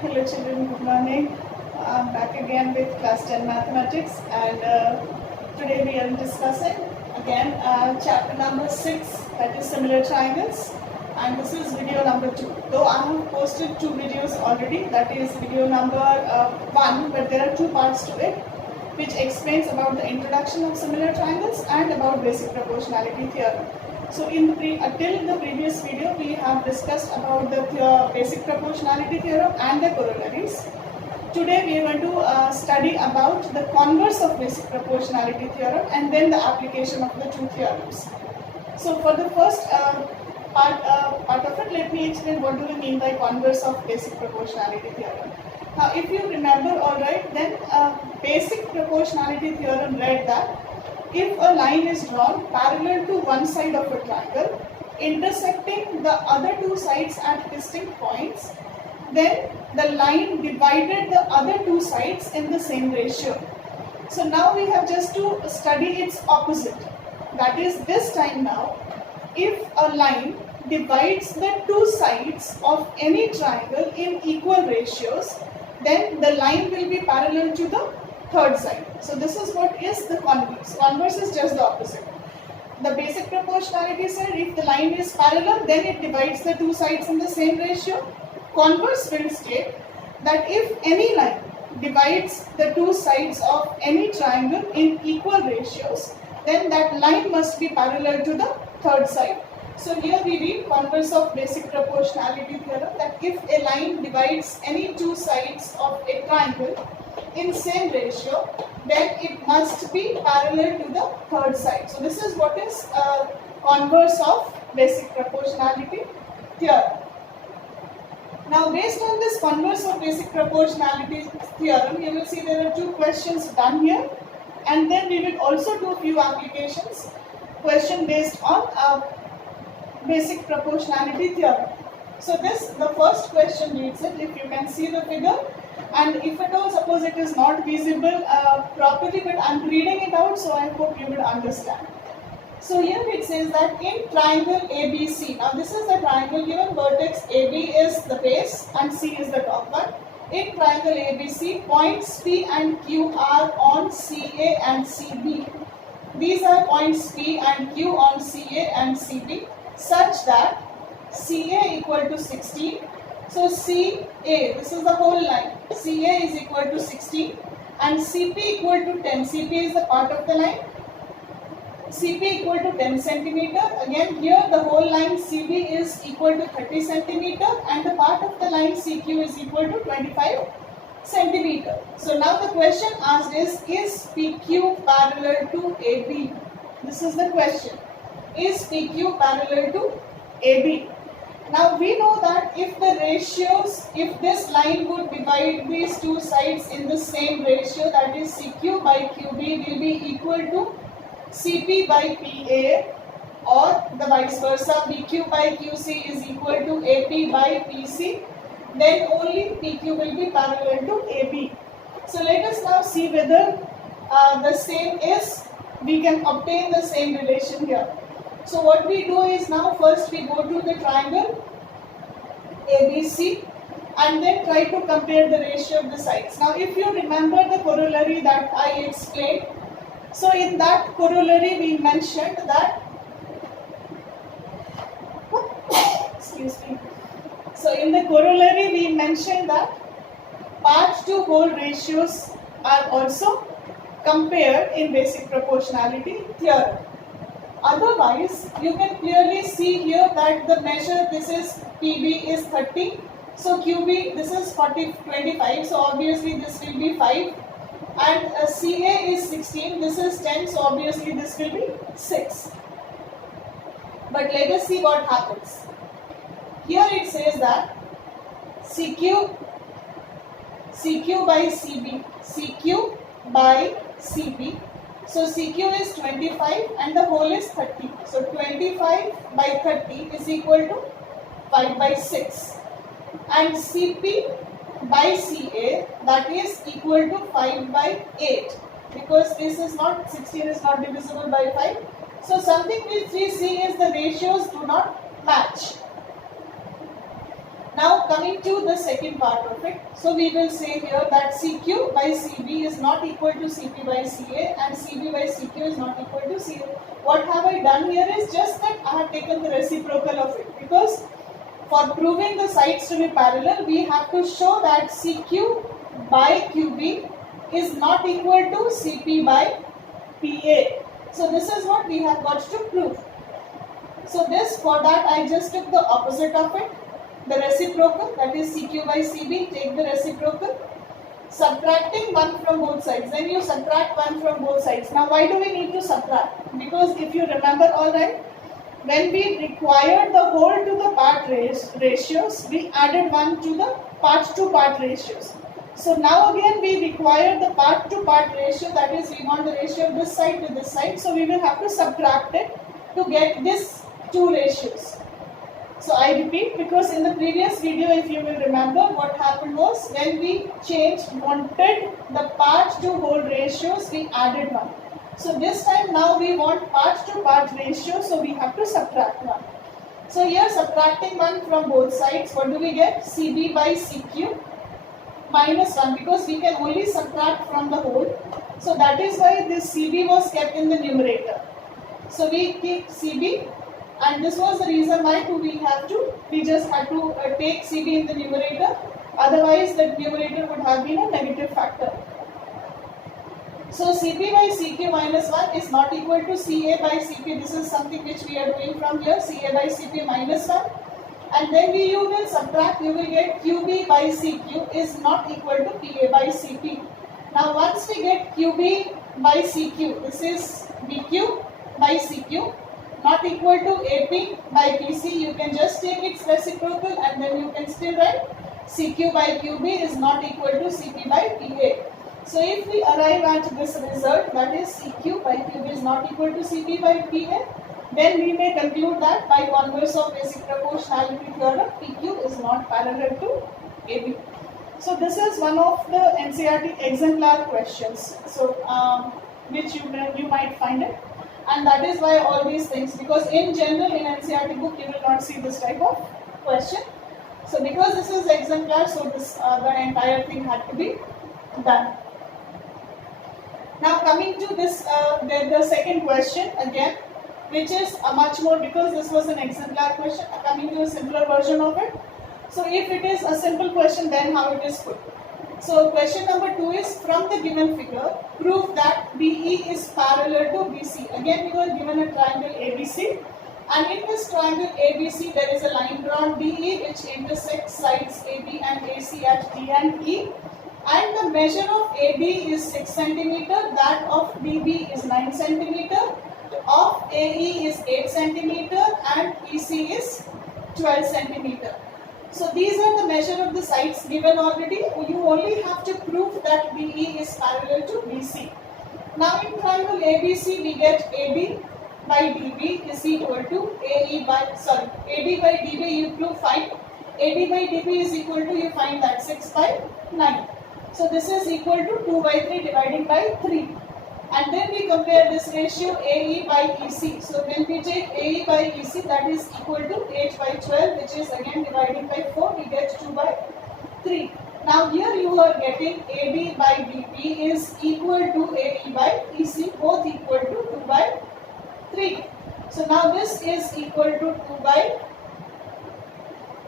Hello children, good morning. I'm back again with class 10 mathematics, and today we are discussing again chapter number 6, that is similar triangles, and this is video number 2. Though I have posted 2 videos already, that is video number 1, but there are 2 parts to it, which explains about the introduction of similar triangles and about basic proportionality theorem. So till the previous video we have discussed about the basic proportionality theorem and the corollaries. Today we are going to study about the converse of basic proportionality theorem and then the application of the two theorems. So for the first part of it, let me explain what do we mean by converse of basic proportionality theorem. Now if you remember alright, then basic proportionality theorem read that if a line is drawn parallel to one side of a triangle, intersecting the other two sides at distinct points, then the line divided the other two sides in the same ratio. So now we have just to study its opposite. That is, this time now, if a line divides the two sides of any triangle in equal ratios, then the line will be parallel to the third side. So this is what is the converse. Converse is just the opposite. The basic proportionality said if the line is parallel, then it divides the two sides in the same ratio. Converse will state that if any line divides the two sides of any triangle in equal ratios, then that line must be parallel to the third side. So here we read converse of basic proportionality theorem, that if a line divides any two sides of a triangle in same ratio, then it must be parallel to the third side. So this is what is converse of basic proportionality theorem. Now based on this converse of basic proportionality theorem, you will see there are 2 questions done here, and then we will also do a few applications, question based on basic proportionality theorem. So the first question reads it, if you can see the figure, and if at all suppose it is not visible properly, but I am reading it out, so I hope you will understand. So here it says that in triangle ABC, now this is the triangle, given vertex AB is the base and C is the top one. In triangle ABC, points P and Q are on CA and CB. These are points P and Q on CA and CB such that CA equal to 16. So CA, this is the whole line, CA is equal to 16 and CP equal to 10. CP is the part of the line. CP equal to 10 centimeter. Again here the whole line CB is equal to 30 centimeter and the part of the line CQ is equal to 25 centimeter. So now the question asked is PQ parallel to AB? This is the question. Is PQ parallel to AB? Now we know that if the ratios, if this line would divide these two sides in the same ratio, that is CQ by QB will be equal to CP by PA, or the vice versa, PQ by QC is equal to AP by PC, then only PQ will be parallel to AB. So let us now see whether the same is, we can obtain the same relation here. So what we do is now first we go to the triangle ABC and then try to compare the ratio of the sides. Now if you remember the corollary that I explained, so in that corollary we mentioned that, excuse me, so in the corollary we mentioned that part to whole ratios are also compared in basic proportionality theorem. Otherwise, you can clearly see here that the measure, this is PB is 30, so QB this is 25, so obviously this will be 5, and CA is 16, this is 10, so obviously this will be 6. But let us see what happens. Here it says that CQ by CB, CQ by CB. So CQ is 25 and the whole is 30. So 25 by 30 is equal to 5 by 6. And CP by CA, that is equal to 5 by 8. Because this is not, 16 is not divisible by 5. So something which we see is the ratios do not match. Now coming to to the second part of it. So we will say here that CQ by CB is not equal to CP by CA and CB by CQ is not equal to CA. What have I done here is just that I have taken the reciprocal of it, because for proving the sides to be parallel, we have to show that CQ by QB is not equal to CP by PA. So this is what we have got to prove. So for that I just took the opposite of it, the reciprocal, that is CQ by CB, take the reciprocal, subtracting 1 from both sides. Then you subtract 1 from both sides. Now why do we need to subtract? Because if you remember alright, when we required the whole to the part ratios, we added 1 to the part to part ratios. So now again we require the part to part ratio, that is we want the ratio of this side to this side. So we will have to subtract it to get this two ratios. So I repeat, because in the previous video, if you will remember, what happened was when we wanted the part to whole ratios, we added 1. So this time now we want part to part ratio, so we have to subtract 1. So here subtracting 1 from both sides, what do we get? CB by CQ minus 1, because we can only subtract from the whole. So that is why this CB was kept in the numerator. So we keep CB, and this was the reason why we just had to take CB in the numerator, otherwise the numerator would have been a negative factor. So CP by CQ minus 1 is not equal to CA by CP. This is something which we are doing from here, CA by CP minus 1. And then you will subtract, you will get QB by CQ is not equal to PA by CP. Now once we get QB by CQ, this is BQ by CQ, not equal to AP by PC, you can just take its reciprocal and then you can still write CQ by QB is not equal to CP by PA. So if we arrive at this result, that is CQ by QB is not equal to CP by PA, then we may conclude that by converse of basic proportionality theorem, PQ is not parallel to AB. So this is one of the NCERT exemplar questions, so which you might find it. And that is why all these things, because in general in NCERT book you will not see this type of question. So because this is exemplar, so this the entire thing had to be done. Now coming to this, the second question again, which is a much more, because this was an exemplar question, coming to a simpler version of it. So if it is a simple question, then how it is put. So question number 2 is, from the given figure, prove that BE is parallel to BC. Again, you are given a triangle ABC, and in this triangle ABC there is a line drawn DE which intersects sides AB and AC at D and E, and the measure of AD is 6 cm, that of DB is 9 cm, of AE is 8 cm, and EC is 12 cm. So these are the measure of the sides given already. You only have to prove that BE is parallel to BC. Now in triangle ABC we get AD by DB is equal to AD by DB, you find AD by DB is equal to, you find that 6 by 9. So this is equal to 2 by 3 divided by 3. And then we compare this ratio AE by EC. So when we take AE by EC, that is equal to 8 by 12, which is again divided by 4, we get 2 by 3. Now here you are getting AD by DB is equal to AE by EC, both equal to 2 by 3. So now this is equal to 2 by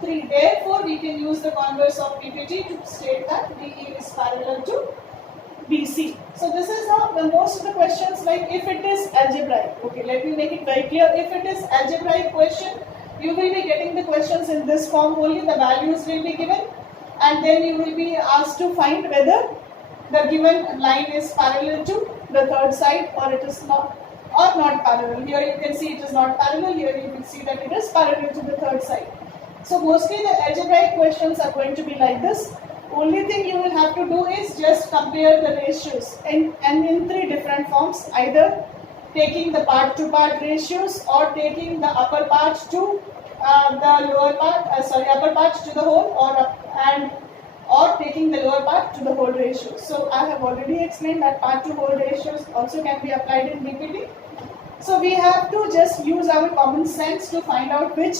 3. Therefore, we can use the converse of PPT to state that BE is parallel to BC. So this is how most of the questions, like if it is algebraic, okay, let me make it very clear. If it is algebraic question, you will be getting the questions in this form only, the values will be given, and then you will be asked to find whether the given line is parallel to the third side or it is not, or not parallel. Here you can see it is not parallel, here you can see that it is parallel to the third side. So mostly the algebraic questions are going to be like this. Only thing you will have to do is just compare the ratios and in 3 different forms, either taking the part to part ratios or taking the upper part to the lower part, upper part to the whole, or taking the lower part to the whole ratio. So I have already explained that part to whole ratios also can be applied in BPT. So we have to just use our common sense to find out which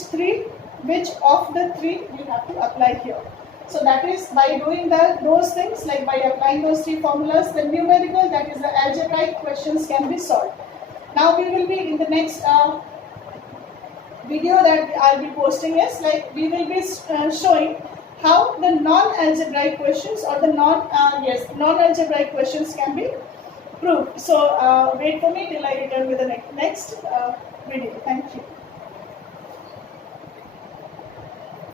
of the three we have to apply here. So that is by doing those things, like by applying those three formulas, the numerical, that is the algebraic questions can be solved. Now we will be in the next video that I'll be posting is like we will be showing how the non-algebraic questions or the non-algebraic questions can be proved. So wait for me till I return with the next video. Thank you.